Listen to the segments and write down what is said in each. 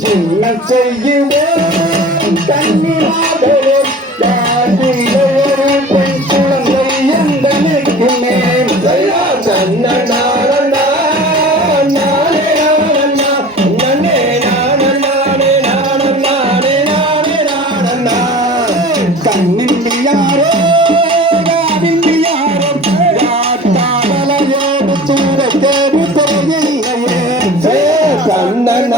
சின்ன செய்யுவோம் கன்னிமாதே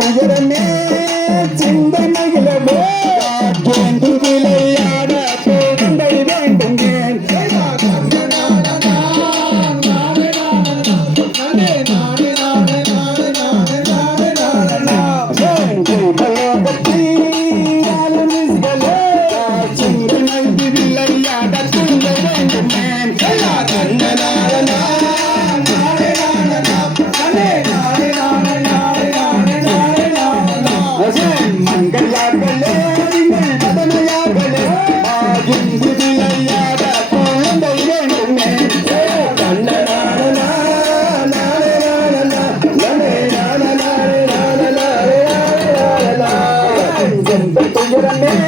Can't get enough. Primeiro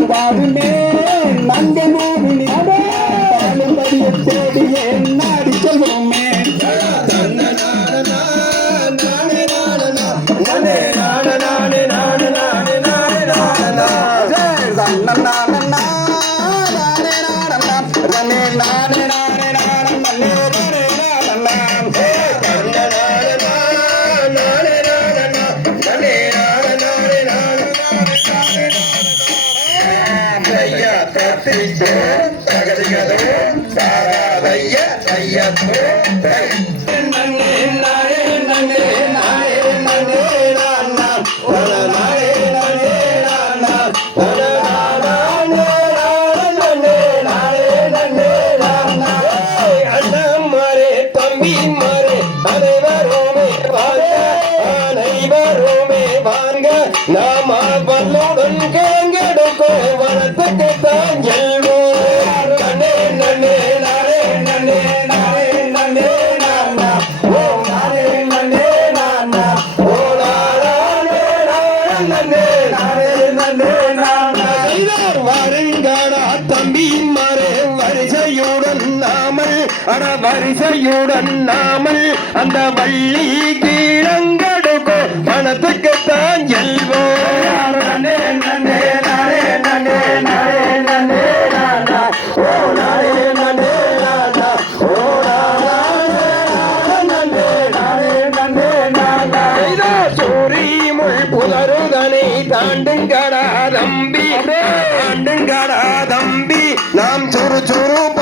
Bobby, தகதிகளே தாராதைய ஐயப்போ நன்னே நாயே நன்னே நாயே நன்னே நான்னா ஒரு நாயே நன்னே நான்னா நாம வல்லுடன் கே அட வரிசையுடன் நாமல் அந்த வள்ளி கீழங்கடுக்கோ மனத்துக்கு தான் செல்வோம் நன்னே நன்னே நானே நன்னே நானே நன்னே நானா ஓ நானே நன்னே நானா ஓ புதருதனை தாண்டுங்கடா தம்பி. தாண்டுங்கடா தம்பி. நாம் சுறுசுறுப்பு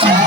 Thank.